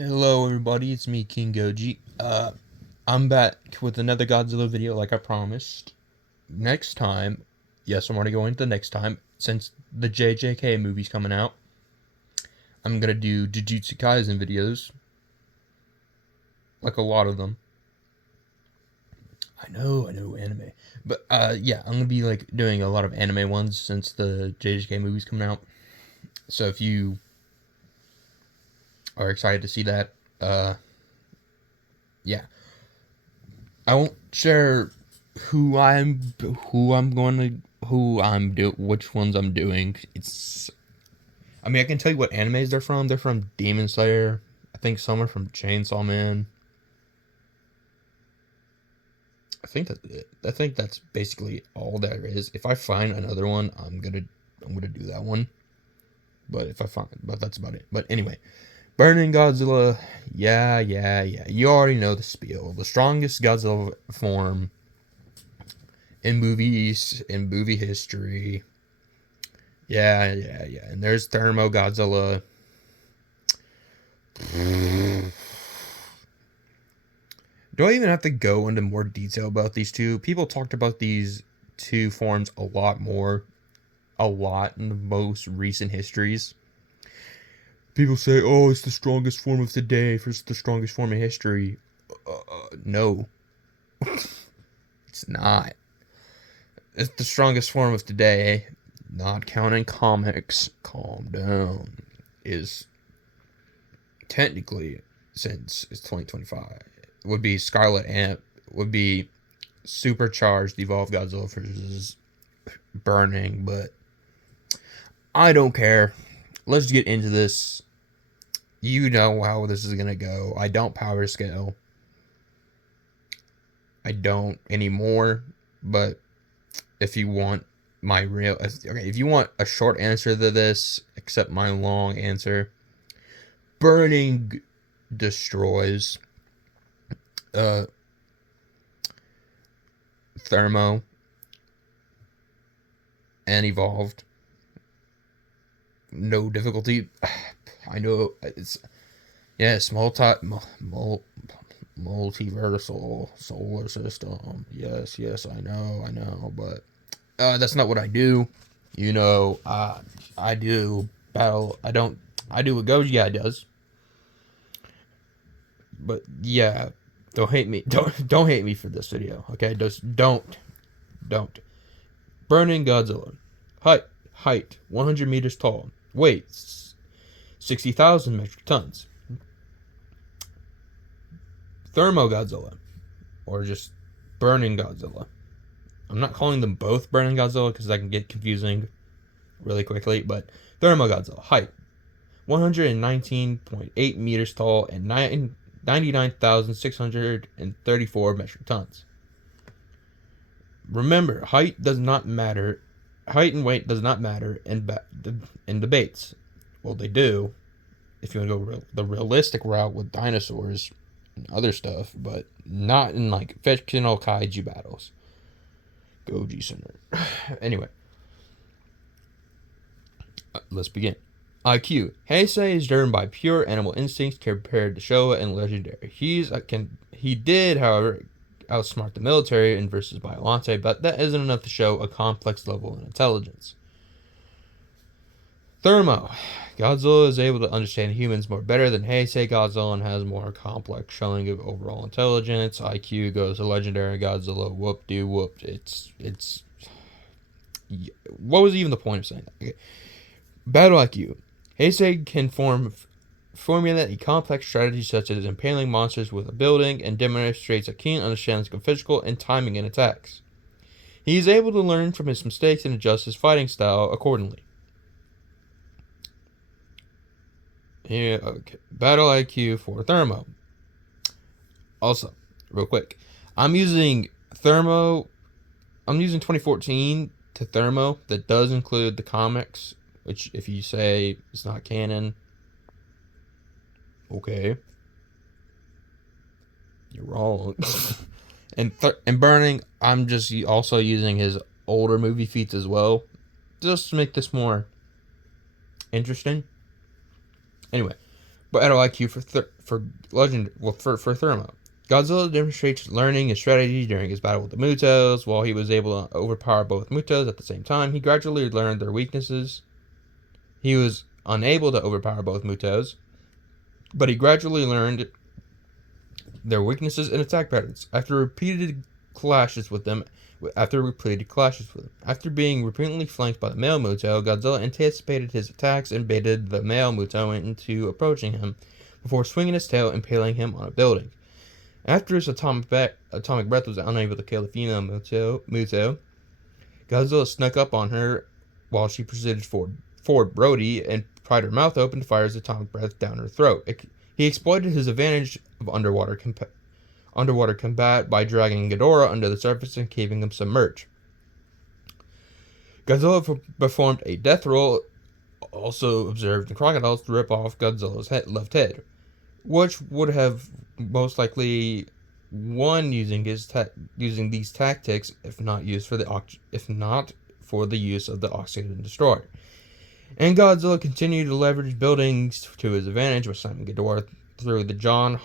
Hello everybody, it's me, King Goji. I'm back with another Godzilla video like I promised. Next time, yes, I'm already going to the next time, since the JJK movie's coming out, I'm gonna do Jujutsu Kaisen videos. Like a lot of them. I know, anime. But, yeah, I'm gonna be, doing a lot of anime ones since the JJK movie's coming out. So if you are excited to see that, yeah. I won't share which ones I'm doing. I can tell you what animes they're from. They're from Demon Slayer. I think some are from Chainsaw Man. I think that's basically all there is. If I find another one, I'm gonna do that one. But that's about it. But anyway, Burning Godzilla. Yeah. You already know the spiel. The strongest Godzilla form in movies, in movie history. Yeah. And there's Thermo Godzilla. Do I even have to go into more detail about these two? People talked about these two forms a lot in the most recent histories. People say, oh, it's the strongest form of today, it's the strongest form in history. No. It's not. It's the strongest form of today, not counting comics. Calm down. Is technically, since it's 2025, would be Scarlet Ant, would be supercharged evolved Godzilla versus Burning, but I don't care. Let's get into this. You know how this is gonna go. I don't power scale. I don't anymore, but if you want if you want a short answer to this, accept my long answer. Burning destroys Thermo and evolved. No difficulty. I know it's multiversal solar system. Yes, I know, but that's not what I do. You know, I do battle. I do what Goji Guy does. But yeah, don't hate me. Don't hate me for this video. Okay, just don't. Burning Godzilla, height 100 meters tall, weight 60,000 metric tons. Thermo Godzilla, or just Burning Godzilla. I'm not calling them both Burning Godzilla because that can get confusing really quickly, but Thermo Godzilla, height 119.8 meters tall and 99,634 metric tons. Remember, height does not matter. Height and weight does not matter in debates. Well, they do if you want to go the realistic route with dinosaurs and other stuff, but not in fictional kaiju battles. Goji Center. Anyway, let's begin. IQ. Heisei is driven by pure animal instincts compared to Showa and Legendary. He did, however, outsmart the military in versus Biollante, but that isn't enough to show a complex level of intelligence. Thermo. Godzilla is able to understand humans more better than Heisei Godzilla and has more complex showing of overall intelligence. IQ goes to Legendary Godzilla. Whoop-de-whoop. It's what was even the point of saying that? Okay. Battle IQ. Heisei can formulate a complex strategy such as impaling monsters with a building and demonstrates a keen understanding of physical and timing in attacks. He is able to learn from his mistakes and adjust his fighting style accordingly. Here, okay. Battle IQ for Thermo. Also, real quick, I'm using 2014 to Thermo. That does include the comics, which if you say it's not canon, okay, you're wrong. and Burning, I'm just also using his older movie feats as well, just to make this more interesting. Anyway, Battle IQ for Thermo. Godzilla demonstrates learning and strategy during his battle with the Mutos. While he was able to overpower both Mutos at the same time, he gradually learned their weaknesses. He was unable to overpower both Mutos, but he gradually learned their weaknesses and attack patterns. After repeated clashes with them, after being repeatedly flanked by the male Muto, Godzilla anticipated his attacks and baited the male Muto into approaching him before swinging his tail, impaling him on a building. After his atomic breath was unable to kill the female Muto, Godzilla snuck up on her while she proceeded forward Brody and pried her mouth open to fire his atomic breath down her throat. He exploited his advantage of underwater combat by dragging Ghidorah under the surface and keeping him submerged. Godzilla performed a death roll, also observed in crocodiles, to rip off Godzilla's left head, which would have most likely won using these tactics if not for the use of the Oxygen Destroyer. And Godzilla continued to leverage buildings to his advantage by slamming Ghidorah through the John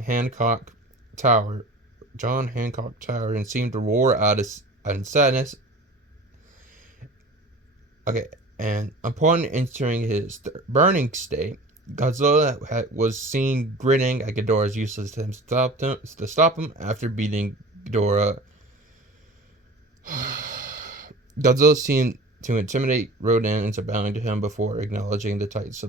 Hancock Tower, and seemed to roar out in sadness. Okay, and upon entering his burning state, Godzilla was seen grinning at Ghidorah's useless attempts to stop him after beating Ghidorah. Godzilla seemed to intimidate Rodan into bowing to him before acknowledging the Titan's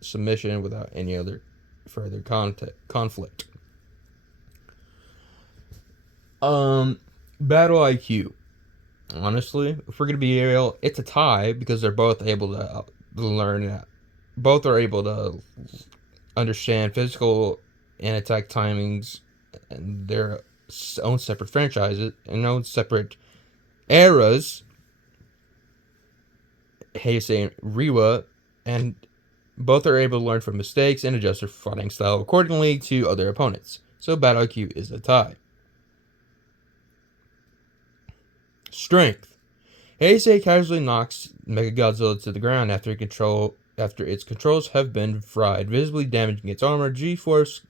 submission without any other further conflict. Battle IQ. Honestly, if we're gonna be real, it's a tie because they're both able to learn that. Both are able to understand physical and attack timings and their own separate franchises and own separate eras. Heisei and Reiwa, and both are able to learn from mistakes and adjust their fighting style accordingly to other opponents. So Battle IQ is a tie. Strength. Heisei casually knocks Mechagodzilla to the ground after its controls have been fried, visibly damaging its armor. G-Force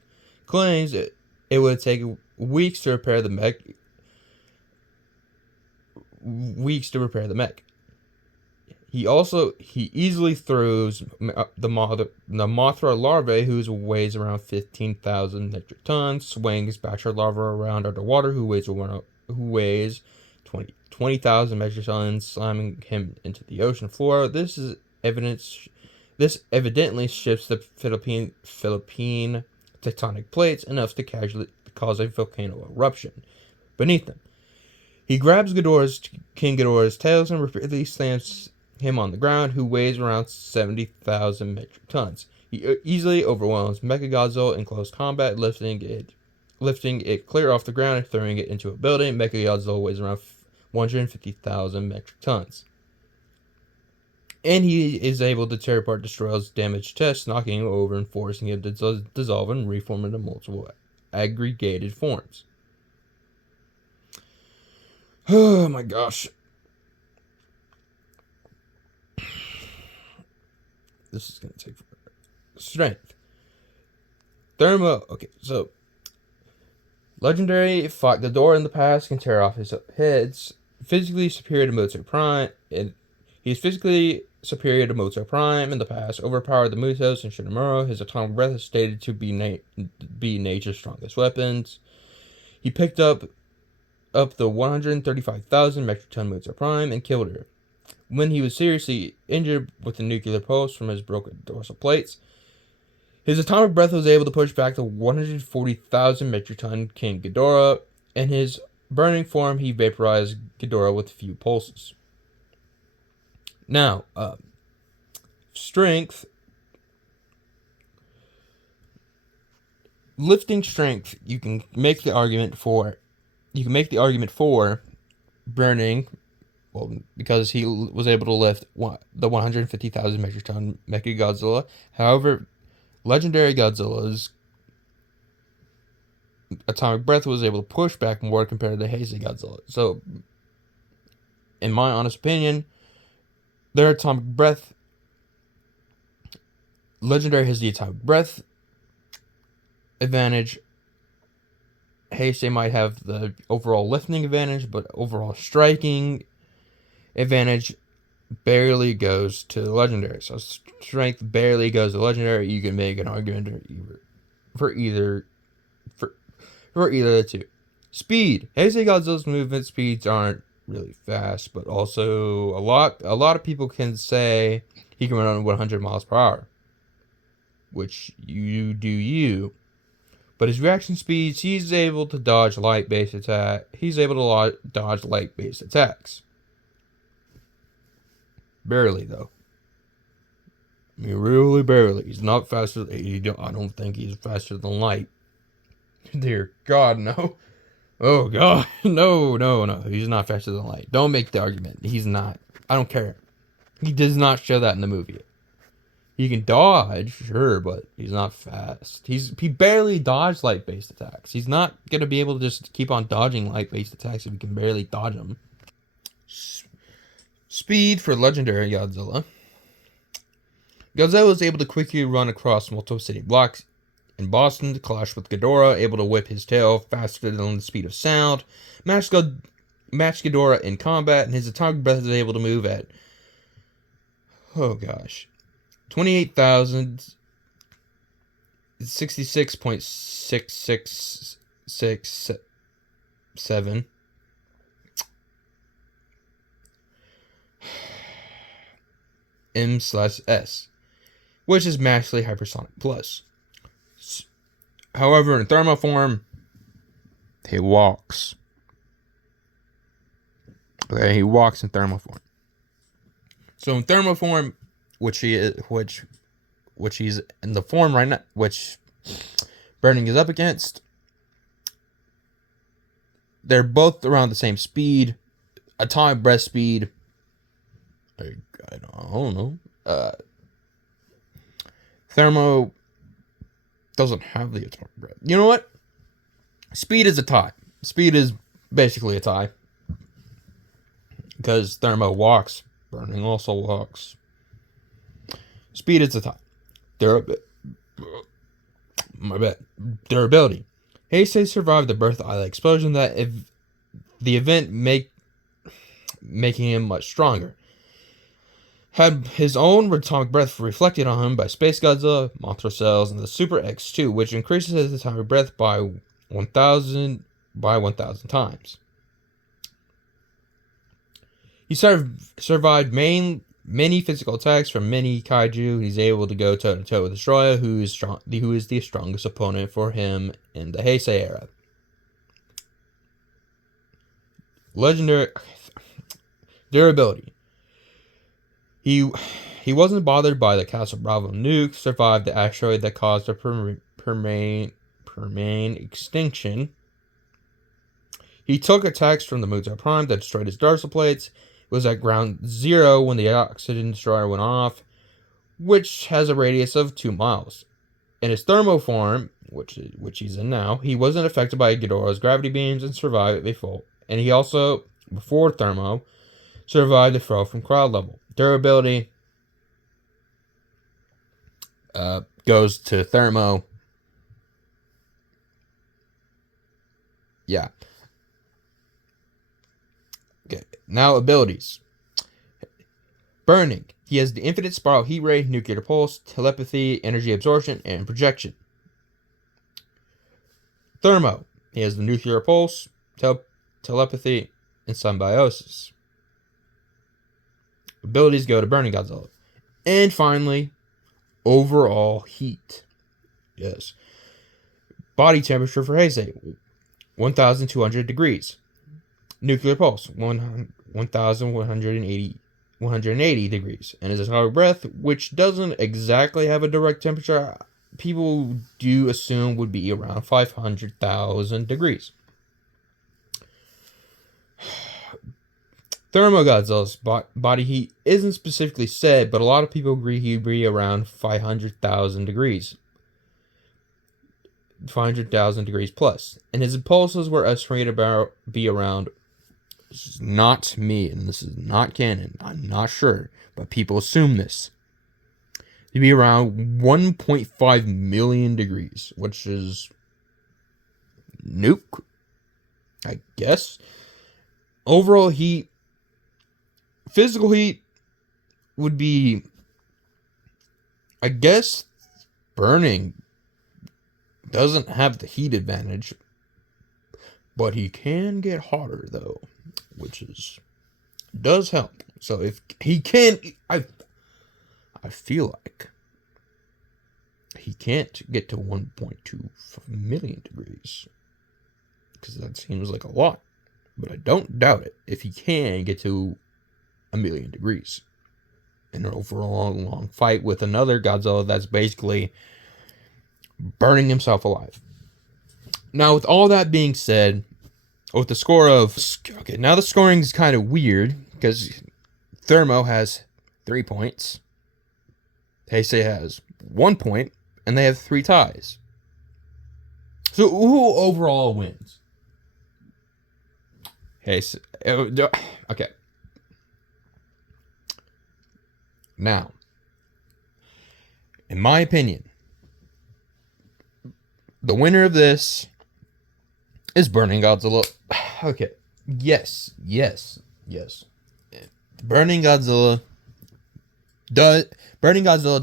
claims it would take weeks to repair the mech. He easily throws the Mothra larvae, who weighs around 15,000 metric tons, swings Bachelor larva around underwater, who weighs 20,000 metric tons, slamming him into the ocean floor. This evidently shifts the Philippine tectonic plates enough to cause a volcano eruption beneath them. He grabs King Ghidorah's tails and repeatedly slams him on the ground, who weighs around 70,000 metric tons. He easily overwhelms Mechagodzilla in close combat, lifting it clear off the ground and throwing it into a building. Mechagodzilla weighs around 150,000 metric tons. And he is able to tear apart Destroyer's damaged chest, knocking him over and forcing him to dissolve and reform into multiple aggregated forms. Oh my gosh. This is going to take forever. Strength. Thermo. Okay, so Legendary fought Ghidorah in the past, can tear off his heads. Physically superior to Mozart Prime. He's physically superior to Mozart Prime in the past. Overpowered the Mutos and Shinamura. His atomic breath is stated to be nature's strongest weapons. He picked up the 135,000 metric ton Mozart Prime and killed her. When he was seriously injured with a nuclear pulse from his broken dorsal plates, his atomic breath was able to push back the 140,000 metric ton King Ghidorah. In his burning form, he vaporized Ghidorah with a few pulses. Now, strength. Lifting strength, you can make the argument for burning. Well, because he was able to lift the 150,000 metric ton Mechagodzilla. However, Legendary Godzilla's atomic breath was able to push back more compared to Heisei Godzilla. So, in my honest opinion, their atomic breath. Legendary has the atomic breath advantage. Heisei might have the overall lifting advantage, but overall striking advantage barely goes to the legendary. So strength barely goes to legendary. You can make an argument for either for for either of the two. Speed. Heisei Godzilla's movement speeds aren't really fast, but also a lot of people can say he can run 100 miles per hour, which you do you. But his reaction speeds, he's able to dodge light-based attack. He's able to dodge light-based attacks. Barely though. I mean, really barely. He's not faster. I don't think he's faster than light. Dear God, no. Oh God, no. He's not faster than light. Don't make the argument. He's not. I don't care. He does not show that in the movie. He can dodge, sure, but he's not fast. He barely dodged light-based attacks. He's not gonna be able to just keep on dodging light-based attacks if he can barely dodge them. Speed for legendary Godzilla. Godzilla was able to quickly run across multiple city blocks in Boston to clash with Ghidorah, able to whip his tail faster than the speed of sound, match Ghidorah in combat, and his atomic breath is able to move at, oh gosh, 28,066.6667 M/S, which is massively hypersonic plus. However, in Thermo form, he walks. Okay, he walks in Thermo form. So in Thermo form, which he's in the form right now, which Burning is up against, they're both around the same speed, atomic breath speed. I don't know. Thermo doesn't have the atomic breath. You know what? Speed is a tie. Speed is basically a tie. Because Thermo walks. Burning also walks. Speed is a tie. Durability. Heisei survived the birth eye explosion that if the event making him much stronger. Had his own atomic breath reflected on him by Space Godzilla, Mothra cells, and the Super X2, which increases his atomic breath by 1,000 times. He survived many physical attacks from many kaiju. He's able to go toe to toe with Destroyer, who is the strongest opponent for him in the Heisei era. Legendary durability. He wasn't bothered by the Castle Bravo nuke, survived the asteroid that caused a permanent extinction. He took attacks from the Mutai Prime that destroyed his dorsal plates. It was at ground zero when the oxygen destroyer went off, which has a radius of 2 miles. In his Thermo form, which he's in now, he wasn't affected by Ghidorah's gravity beams and survived before. And he also, before Thermo, survived the throw from crowd level. Durability goes to Thermo. Yeah. Okay. Now abilities. Burning. He has the infinite spiral heat ray, nuclear pulse, telepathy, energy absorption, and projection. Thermo. He has the nuclear pulse, telepathy, and symbiosis. Abilities go to Burning Godzilla. And finally, overall heat. Yes. Body temperature for Heisei, 1,200 degrees. Nuclear pulse, 1,180 degrees. And his atomic breath, which doesn't exactly have a direct temperature, people do assume would be around 500,000 degrees. Thermo Godzilla's body heat isn't specifically said, but a lot of people agree he'd be around 500,000 degrees. 500,000 degrees plus. And his impulses were estimated to be around, this is not me, and this is not canon, I'm not sure, but people assume this, to be around 1.5 million degrees, which is nuke, I guess. Overall heat, physical heat would be, I guess, burning doesn't have the heat advantage, but he can get hotter though, which does help. So if he can, I feel like he can't get to 1.2 million degrees, because that seems like a lot. But I don't doubt it if he can get to 1,000,000 degrees in an overall long fight with another Godzilla that's basically burning himself alive. Now, with all that being said, with the score of... Okay, now the scoring is kind of weird, because Thermo has 3 points, Heisei has 1 point, and they have 3 ties. So who overall wins? Heisei. Okay. Now, in my opinion, the winner of this is Burning Godzilla. Okay. Yes. Burning Godzilla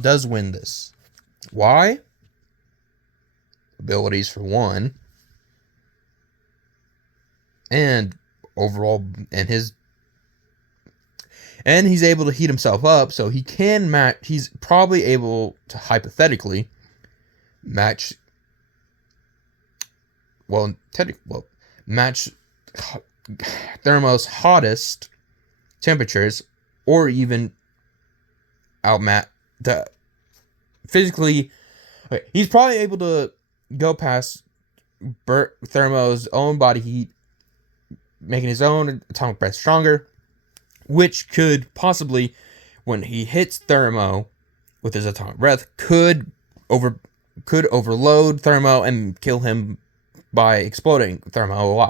does win this. Why? Abilities for one. And overall, and he's able to heat himself up, so he can match. He's probably able to hypothetically match. Match Thermo's hottest temperatures, or even outmatch the physically. Okay, he's probably able to go past Thermo's own body heat, making his own atomic breath stronger, which could possibly, when he hits Thermo with his atomic breath, could overload Thermo and kill him by exploding Thermo.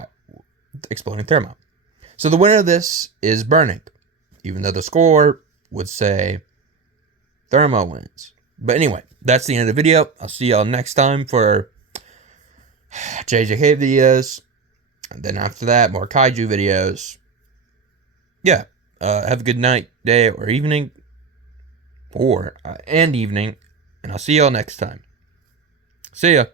So the winner of this is Burning, even though the score would say Thermo wins. But anyway, that's the end of the video. I'll see y'all next time for JJK videos. And then after that, more kaiju videos. Yeah. Have a good night, day, or evening. And evening. And I'll see y'all next time. See ya.